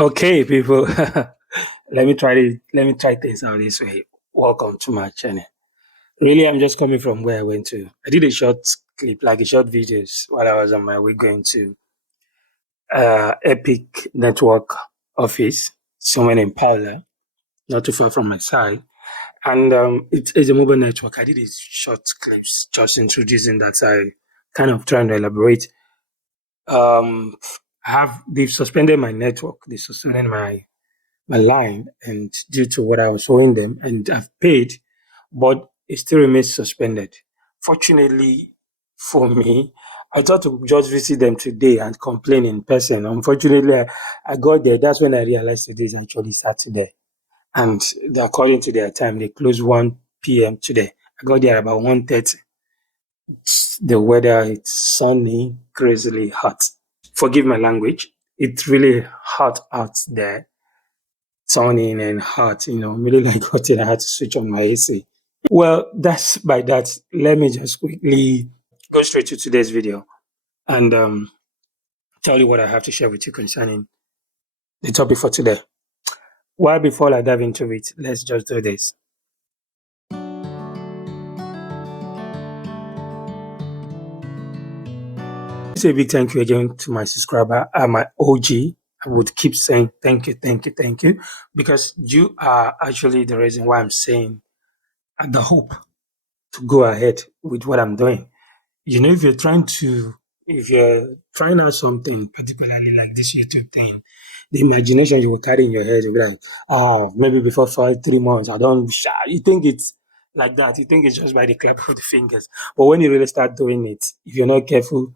Okay, people. Let me try things out this way. Welcome to my channel. Really, I'm just coming from where I went to. I did a short clip, like a short videos, while I was on my way going to Epic Network office, somewhere in Paula, not too far from my side. And it's a mobile network. I did a short clips just introducing that. I kind of trying to elaborate. Um, they've suspended my network. They suspended my line, and due to what I was owing them, and I've paid, but it still remains suspended. Fortunately for me, I thought to just visit them today and complain in person. Unfortunately, I got there. That's when I realized today is actually Saturday, and according to their time, they close 1 p.m. today. I got there about 1:30. The weather, it's sunny, crazily hot. Forgive my language. It's really hot out there, turning and hot, really like hot and I had to switch on my AC. Well, that's by that. Let me just quickly go straight to today's video and tell you what I have to share with you concerning the topic for today. Well, before I dive into it, let's just do this. Say a big thank you again to my subscriber and my OG. I would keep saying thank you, thank you, thank you, because you are actually the reason why I'm saying and the hope to go ahead with what I'm doing. If you're trying out something, particularly like this YouTube thing, the imagination you will carry in your head, you'll be like, oh, maybe before 3 months, I don't, you think it's like that. You think it's just by the clap of the fingers. But when you really start doing it, if you're not careful,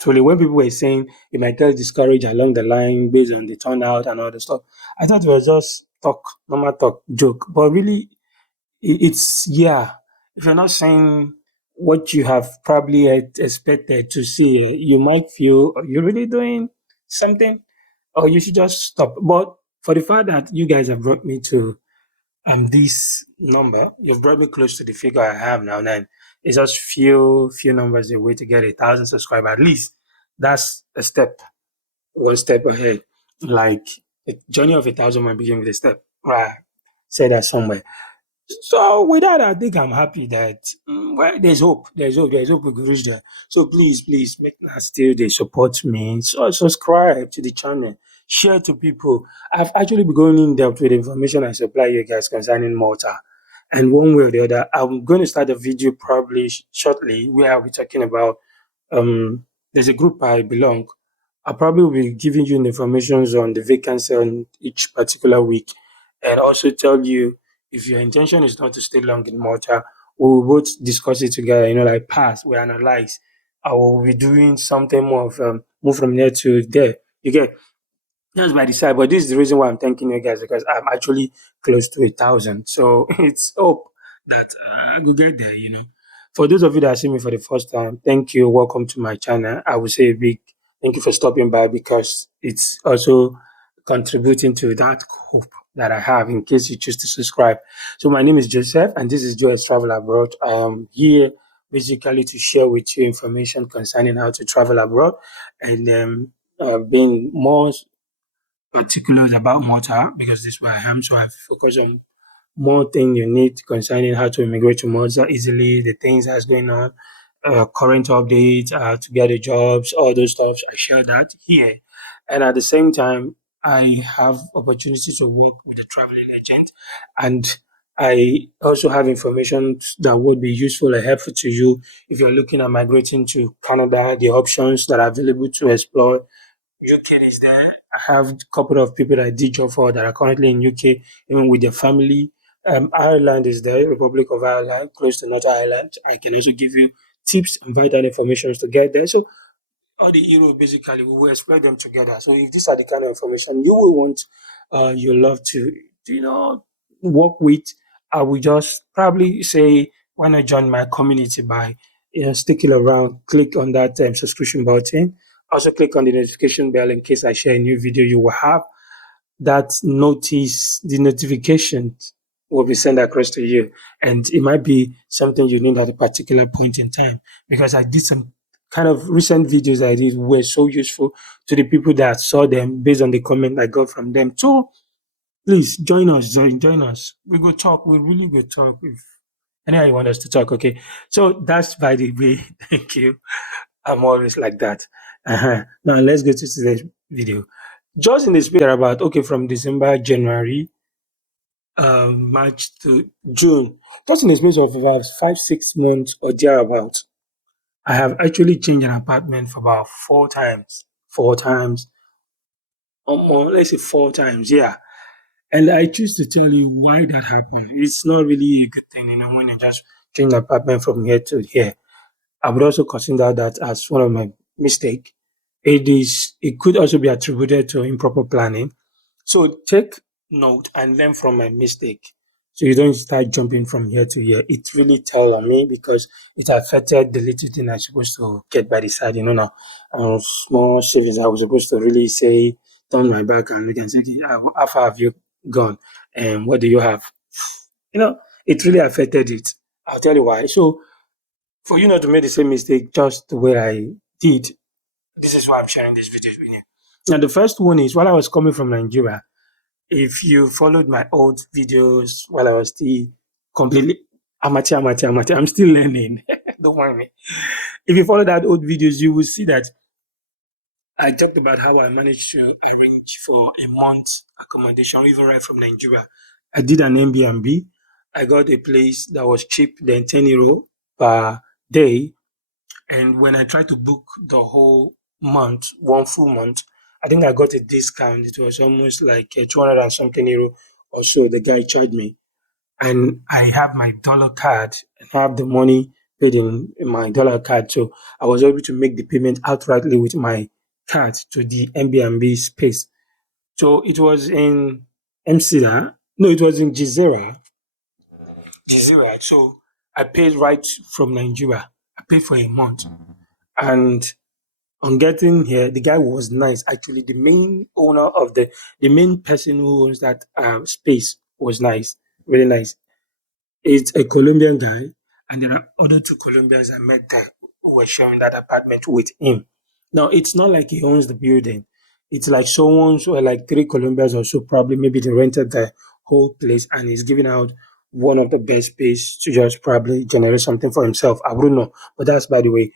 truly, when people were saying you might get discouraged along the line based on the turnout and all the stuff, I thought it was just talk, normal talk, joke. But really, it's yeah. If you're not saying what you have probably expected to see, you might feel, are you really doing something, or you should just stop. But for the fact that you guys have brought me to this number, you've brought me close to the figure I have now. Then it's just few numbers away to get 1,000 subscribers. At least that's a step, one step ahead. Like a journey of 1,000 might begin with a step. Right. Say that somewhere. So with that, I think I'm happy that well, there's hope. There's hope we could reach there. So please make that still they support me. So subscribe to the channel, share to people. I've actually been going in depth with information I supply you guys concerning Malta, and one way or the other, I'm going to start a video probably shortly where I'll be talking about there's a group I belong. I'll probably be giving you the information on the vacancy on each particular week and also tell you if your intention is not to stay long in Malta, we will both discuss it together, like pass, we analyze. I will be doing something more of move from there to there. You get just by the side, but this is the reason why I'm thanking you guys because I'm actually close to 1,000. So it's hope that I will get there. For those of you that see me for the first time, thank you. Welcome to my channel. I would say a big thank you for stopping by because it's also contributing to that hope that I have in case you choose to subscribe. So my name is Joseph and this is J.O.S. Travel Abroad. I am here basically to share with you information concerning how to travel abroad and being more particulars about Malta because this is where I am. So I focus on more things you need concerning how to immigrate to Malta easily, the things that's going on, current updates, to get the jobs, all those stuff. I share that here. And at the same time, I have opportunity to work with a traveling agent and I also have information that would be useful and helpful to you if you're looking at migrating to Canada, the options that are available to explore. UK is there. I have a couple of people that I did job for that are currently in UK, even with their family. Ireland is there, Republic of Ireland, close to Northern Ireland. I can also give you tips and vital information to get there. So all the Euro basically we will explore them together. So if these are the kind of information you will want, you love to, work with, I will just probably say why not join my community by sticking around, click on that subscription button. Also click on the notification bell in case I share a new video. You will have that notice, the notification will be sent across to you. And it might be something you need at a particular point in time because I did some kind of recent videos I did were so useful to the people that saw them based on the comment I got from them. So please join us, join us. We go talk. We really go talk. If anyhow you want us to talk, okay. So that's by the way. Thank you. I'm always like that. Now let's go to today's video. Just in the space about okay from December, January, March to June, just in the space of about 5, 6 months or thereabout, I have actually changed an apartment for about 4 times. 4 times, or more, let's say 4 times, yeah. And I choose to tell you why that happened. It's not really a good thing, when you just change the apartment from here to here. I would also consider that as one of my mistake. It could also be attributed to improper planning. So take note and learn from my mistake. So you don't start jumping from here to here. It really tell on me because it affected the little thing I supposed to get by the side. Now small savings I was supposed to really say turn my back and we can say, okay, how far have you gone? And what do you have? It really affected it. I'll tell you why. So for you not to make the same mistake just the way I did, this is why I'm sharing this video with you. Now, the first one is while I was coming from Nigeria, if you followed my old videos while I was still completely amateur, I'm still learning. Don't mind me. If you follow that old videos, you will see that I talked about how I managed to arrange for a month accommodation, even right from Nigeria. I did an Airbnb. I got a place that was cheap than €10 per day. And when I tried to book the whole month, one full month, I think I got a discount. It was almost like 200 and something euro or so. The guy charged me. And I have my dollar card and have the money paid in my dollar card. So I was able to make the payment outrightly with my card to the Airbnb space. So it was in Amsterdam. No, it was in Jizera. Jizera. So I paid right from Nigeria. I paid for a month. And on getting here, the guy was nice. Actually, the main owner of the main person who owns that space was nice, really nice. It's a Colombian guy, and there are other two Colombians I met there who were sharing that apartment with him. Now, it's not like he owns the building. It's like someone's or like three Colombians or so, probably maybe they rented the whole place and he's giving out one of the best space to just probably generate something for himself. I wouldn't know. But that's by the way.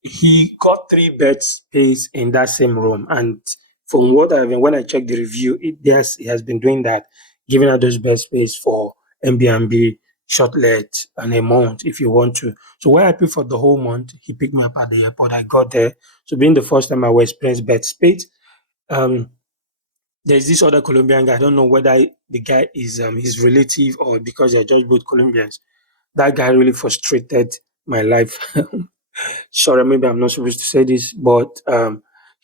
He got three bed space in that same room, and from what I've when I checked the review, he has been doing that, giving out those bed space for Airbnb, short let, and a month if you want to. So when I paid for the whole month, he picked me up at the airport. I got there. So being the first time I was experienced bed space, um, there's this other Colombian guy. I don't know whether the guy is his relative or because they're just both Colombians. That guy really frustrated my life. Sorry, maybe I'm not supposed to say this, but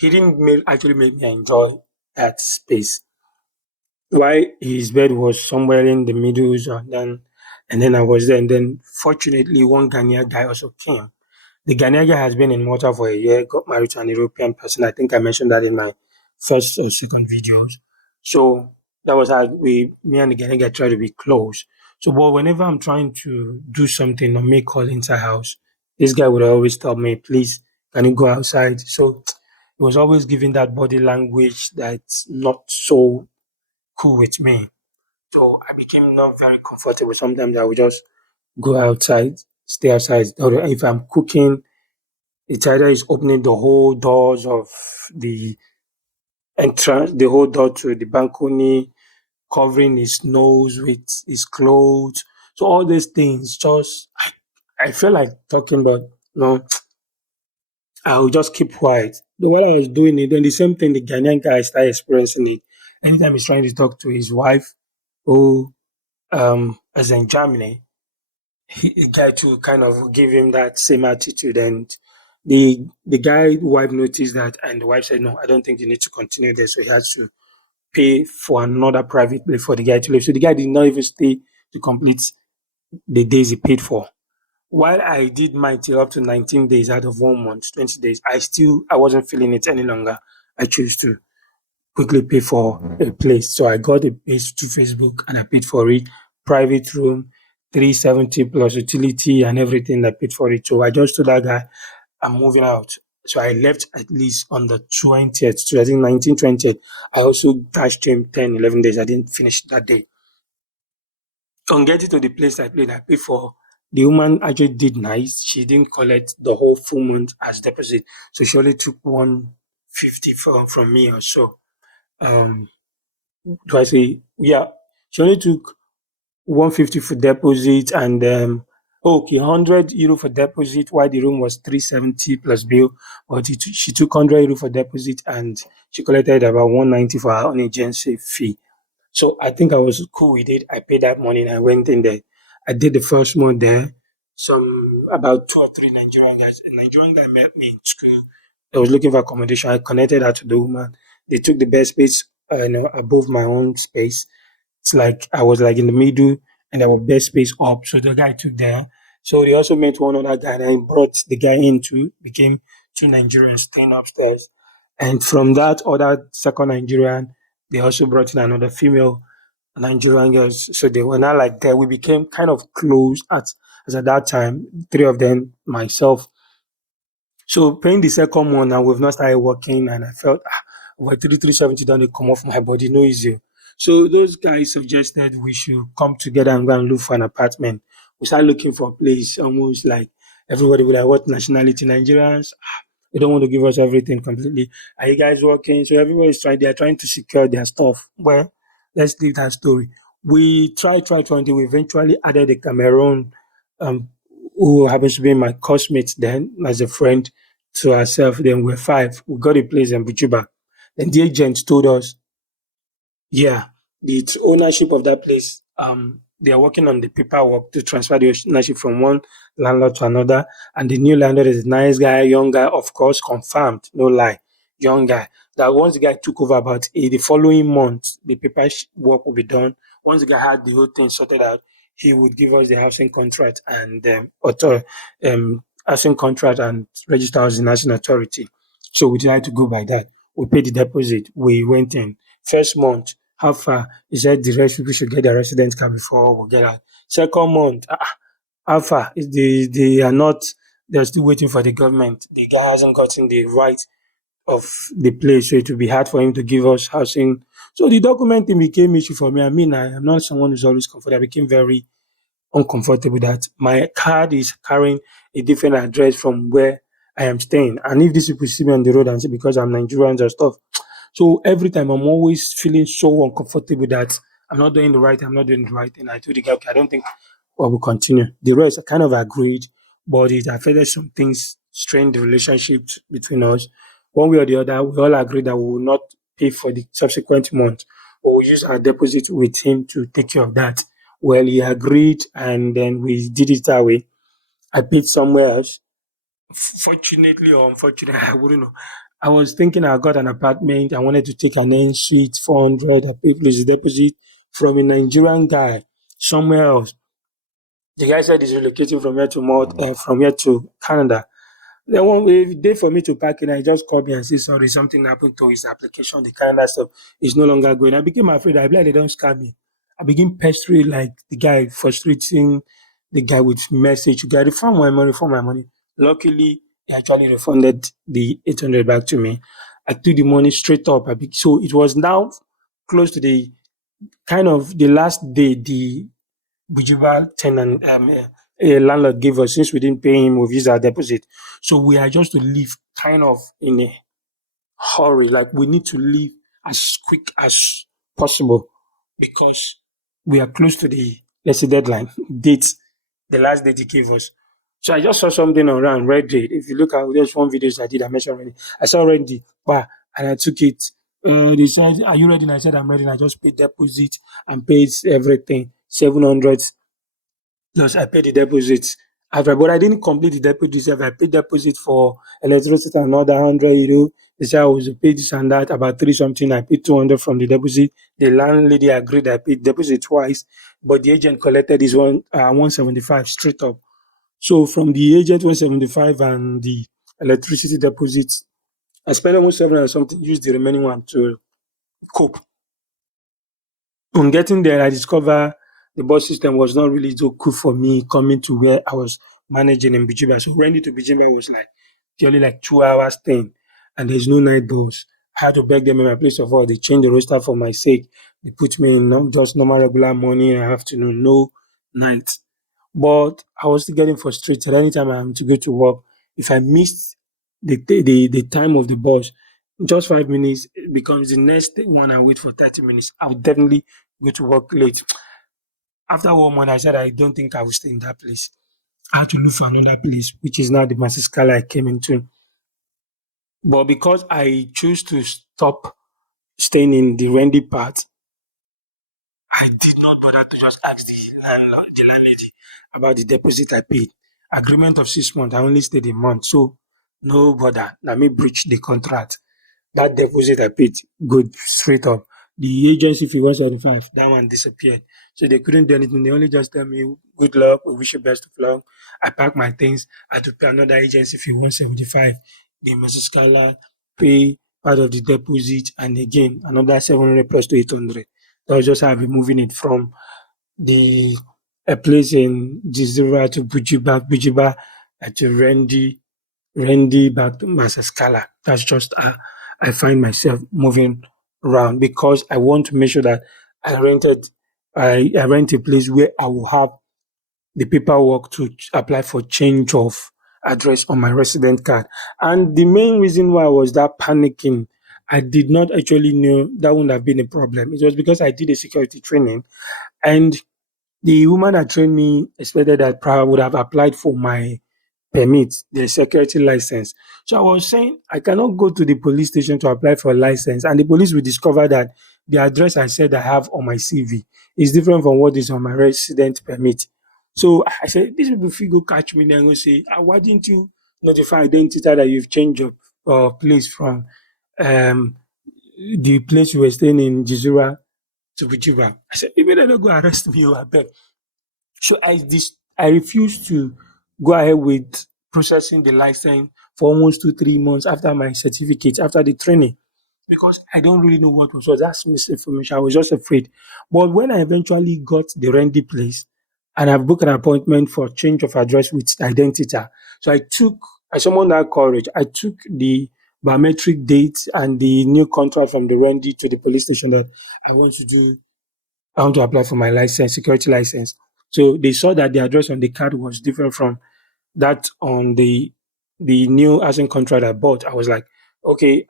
he didn't actually make me enjoy that space. Why his bed was somewhere in the middle, and then I was there, and then fortunately one Ghanaian guy also came. The Ghanaian guy has been in Malta for a year, got married to an European person. I think I mentioned that in my first or second videos. So that was how me and the Ghanaian guy try to be close. So, but whenever I'm trying to do something or make call inside house, this guy would always tell me, please, can you go outside? So he was always giving that body language that's not so cool with me. So I became not very comfortable. Sometimes I would just go outside, stay outside. Or if I'm cooking, it's either he's opening the whole doors of the entrance, the whole door to the balcony, covering his nose with his clothes. So all these things just I feel like talking about no, I'll just keep quiet. But while I was doing it, then the same thing the Ghanaian guy started experiencing it. Anytime he's trying to talk to his wife who is in Germany, the guy to kind of give him that same attitude and the guy wife noticed that and the wife said, no, I don't think you need to continue there. So he has to pay for another private place for the guy to live. So the guy did not even stay to complete the days he paid for. While I did mine till up to 19 days out of 1 month, 20 days, I wasn't feeling it any longer. I chose to quickly pay for a place. So I got a page to Facebook and I paid for it. Private room, 370 plus utility and everything. I paid for it. So I just told that guy, I'm moving out. So I left at least on the 20th, so I think 19, 20th. I also dashed him 10, 11 days. I didn't finish that day. On getting to the place I played, I paid for the woman actually did nice. She didn't collect the whole full month as deposit. So she only took 150 from me or so. Um do I say yeah, she only took 150 for deposit and okay, €100 for deposit while the room was 370 plus bill. But she took €100 for deposit and she collected about 190 for her own agency fee. So I think I was cool with it. I paid that money and I went in there. I did the first month there. Some about two or three Nigerian guys. A Nigerian guy met me in school. I was looking for accommodation. I connected her to the woman. They took the best space, above my own space. It's like I was like in the middle and there was best space up. So the guy took there. So they also met one other guy and I brought the guy in too. Became two Nigerians staying upstairs. And from that other second Nigerian, they also brought in another female Nigerian girls. So they were not like that. We became kind of close as at that time, three of them, myself. So paying the second one and we've not started working and I felt over 370 don't dey come off my body, no easy. So those guys suggested we should come together and go and look for an apartment. We started looking for a place almost like everybody was like, what nationality? Nigerians? They don't want to give us everything completely. Are you guys working? So everybody's trying, they're trying to secure their stuff. Well, let's leave that story. We tried until we eventually added a Cameroon um, who happens to be my classmate then as a friend to ourselves. Then we're five. We got a place in Bujuba. Then the agent told us, yeah, it's ownership of that place. They are working on the paperwork to transfer the ownership from one landlord to another. And the new landlord is a nice guy, young guy, of course, confirmed, no lie, young guy. That once the guy took over about the following month, the work will be done. Once the guy had the whole thing sorted out, he would give us the housing contract and housing contract and register us in national authority. So we tried to go by that. We paid the deposit. We went in. First month, how far? He said the rest people should get their resident card before we get out. Second month, how far? They are not, they're still waiting for the government. The guy hasn't gotten the right of the place, so it will be hard for him to give us housing. So the documenting became issue for me. I mean, I am not someone who's always comfortable. I became very uncomfortable that my card is carrying a different address from where I am staying. And if these people see me on the road and say because I'm Nigerian and stuff, so every time I'm always feeling so uncomfortable that I'm not doing the right thing, I'm not doing the right thing. I told the guy, okay, I don't think I will continue. The rest I kind of agreed, but it affected some things, strained the relationship between us. One way or the other, we all agreed that we will not pay for the subsequent month. We will use our deposit with him to take care of that. Well, he agreed and then we did it that way. I paid somewhere else. Fortunately or unfortunately, I wouldn't know. I was thinking I got an apartment. I wanted to take an end sheet, 400. I paid plus the deposit from a Nigerian guy somewhere else. The guy said he's relocating from here to Canada. Then one day for me to pack in, I just called me and said, sorry, something happened to his application. The Canada stuff is no longer going. I became afraid. I like they don't scam me. I begin pestering like the guy, frustrating the guy with message. You got refund my money, refund my money. Luckily, he actually refunded the 800 back to me. I took the money straight up. So it was now close to the kind of the last day the Bujiba tenant a landlord gave us since we didn't pay him, we've used our deposit. So we are just to leave kind of in a hurry. Like we need to leave as quick as possible because we are close to the let's say deadline date, the last date he gave us. So I just saw something around Reddit. If you look at there's one videos I did, I mentioned already. I saw Reddit, wow, and I took it. They said, "Are you ready?" And I said, "I'm ready." And I just paid deposit and paid everything, 700 plus I paid the deposit. But I didn't complete the deposit sef. I paid deposit for electricity another €100. They said I was to pay this and that, about three something. I paid 200 from the deposit. The landlady agreed I paid deposit twice, but the agent collected his 175 straight up. So from the agent 175 and the electricity deposit, I spent almost 700 something, used the remaining one to cope. On getting there, I discovered the bus system was not really so cool for me coming to where I was managing in Bijiba. So renting to Bijiba was like purely like 2 hours thing, and there's no night bus. I had to beg them in my place of work. They changed the roster for my sake. They put me in not just normal regular morning and afternoon, no night. But I was still getting frustrated anytime I'm to go to work. If I missed the time of the bus, just 5 minutes it becomes the next one I wait for 30 minutes. I would definitely go to work late. After 1 month, I said I don't think I will stay in that place. I had to look for another place, which is now the Masiscala I came into. But because I choose to stop staying in the Randy part, I did not bother to just ask the landlady about the deposit I paid. Agreement of 6 months, I only stayed a month. So no bother. Let me breach the contract. That deposit I paid, good straight up. The agency fee 175, that one disappeared. So they couldn't do anything. They only just tell me, good luck, we wish you best of luck. I packed my things. I had to pay another agency fee 175. The Mrs. pay part of the deposit and again another 700 plus to 800. That was just how I've been moving it from the a place in Jizira to Bujiba to Randy back to Masascala. That's just how I find myself moving around because I want to make sure that I rented I rent a place where I will have the paperwork to apply for change of address on my resident card. And the main reason why I was that panicking, I did not actually know that wouldn't have been a problem. It was because I did a security training and the woman that trained me expected that I would have applied for my permit, the security license. So I was saying I cannot go to the police station to apply for a license, and the police will discover that the address I said I have on my CV is different from what is on my resident permit. So I said, these people fit go catch me then go say, why didn't you notify identity that you've changed your place from um, the place you were staying in Jizura to Bujiba? I said, you better not go arrest me, I beg. So I refused to go ahead with processing the license for almost 2, 3 months after my certificate, after the training, because I don't really know what was. So that's misinformation. I was just afraid. But when I eventually got the renty place and I've booked an appointment for change of address with identity, so I summoned that courage. I took the biometric date and the new contract from the renty to the police station that I want to apply for my license, security license. So they saw that the address on the card was different from that on the new housing contract I bought. I was like, okay,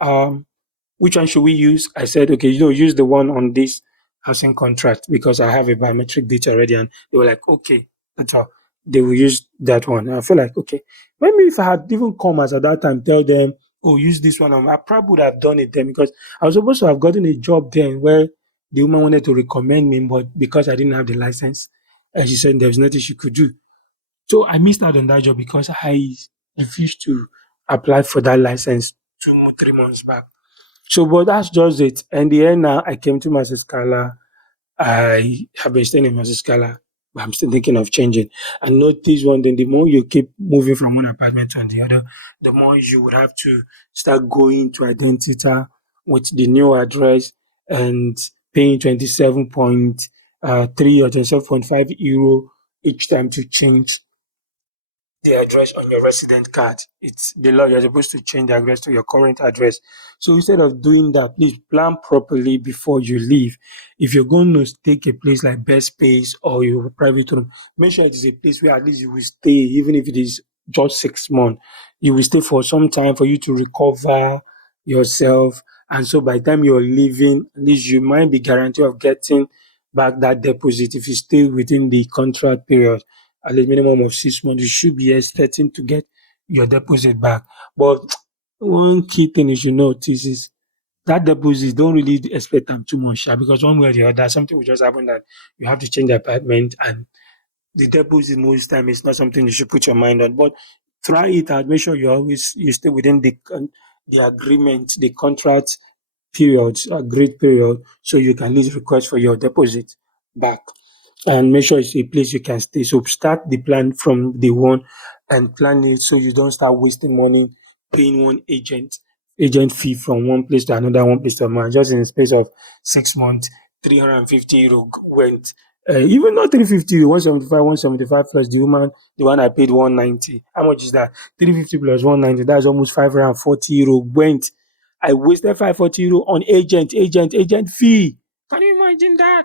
which one should we use? I said, okay, use the one on this housing contract because I have a biometric data already. And they were like, okay, that's all. They will use that one. And I feel like, okay, maybe if I had even come as at that time, tell them, oh, use this one, I probably would have done it then because I was supposed to have gotten a job then where the woman wanted to recommend me, but because I didn't have the license, and she said there was nothing she could do. So I missed out on that job because I refused to apply for that license 2, 3 months back. So, but that's just it. In the end, now I came to Masiscala. I have been staying in Masiscala, but I'm still thinking of changing. And notice one thing: the more you keep moving from one apartment to the other, the more you would have to start going to Identita with the new address and paying 27.3 or 27.5 euro each time to change the address on your resident card. It's the law. You're supposed to change the address to your current address. So instead of doing that, please plan properly before you leave. If you're going to take a place like Best Space or your private room, make sure it is a place where at least you will stay, even if it is just 6 months. You will stay for some time for you to recover yourself. And so by the time you're leaving, at least you might be guaranteed of getting back that deposit if you stay within the contract period at least minimum of 6 months, you should be expecting to get your deposit back. But one key thing you should notice is that deposit don't really expect them too much because one way or the other, something will just happen that you have to change the apartment and the deposit most time is not something you should put your mind on. But try it out. Make sure you stay within the agreement, the contract periods, agreed period, so you can at least request for your deposit back and make sure it's a place you can stay. So start the plan from day one and plan it so you don't start wasting money paying one agent fee from one place to another, one place to another. Just in the space of 6 months, 350 euro went. Even not 350, 175, 175 plus the woman, the one I paid 190. How much is that? 350 plus 190, that's almost 540 euro went. I wasted 540 euro on agent fee. Can you imagine that?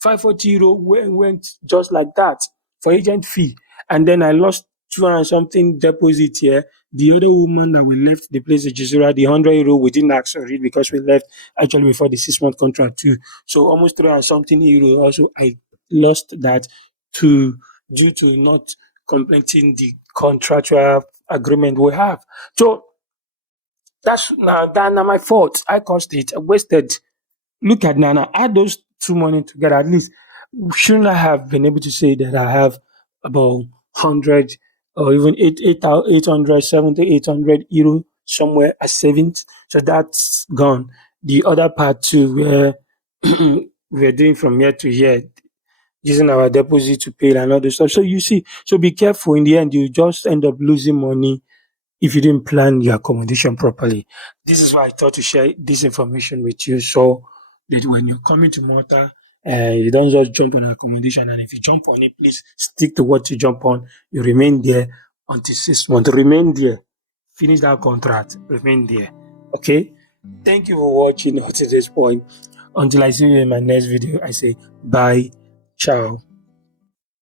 540 euro went just like that for agent fee. And then I lost 200 and something deposit here. The other woman that we left the place in Jisura, the 100 euro we didn't ask for it because we left actually before the 6 month contract too. So almost 300 and something euro also I lost that to due to not completing the contractual agreement we have. So that's now my fault. I caused it. I wasted. Look at Nana. Add those two money together. At least shouldn't I have been able to say that I have about 100 or even 800, 70, 800 euro somewhere as savings? So that's gone. The other part too, where we're doing from year to year, using our deposit to pay and all those stuff. So you see, so be careful. In the end, you just end up losing money if you didn't plan your accommodation properly. This is why I thought to share this information with you so that when you're coming to Malta, you don't just jump on accommodation. And if you jump on it, please stick to what you jump on. You remain there until 6 months. Remain there. Finish that contract. Remain there. Okay? Thank you for watching up to this point. Until I see you in my next video, I say bye. Ciao.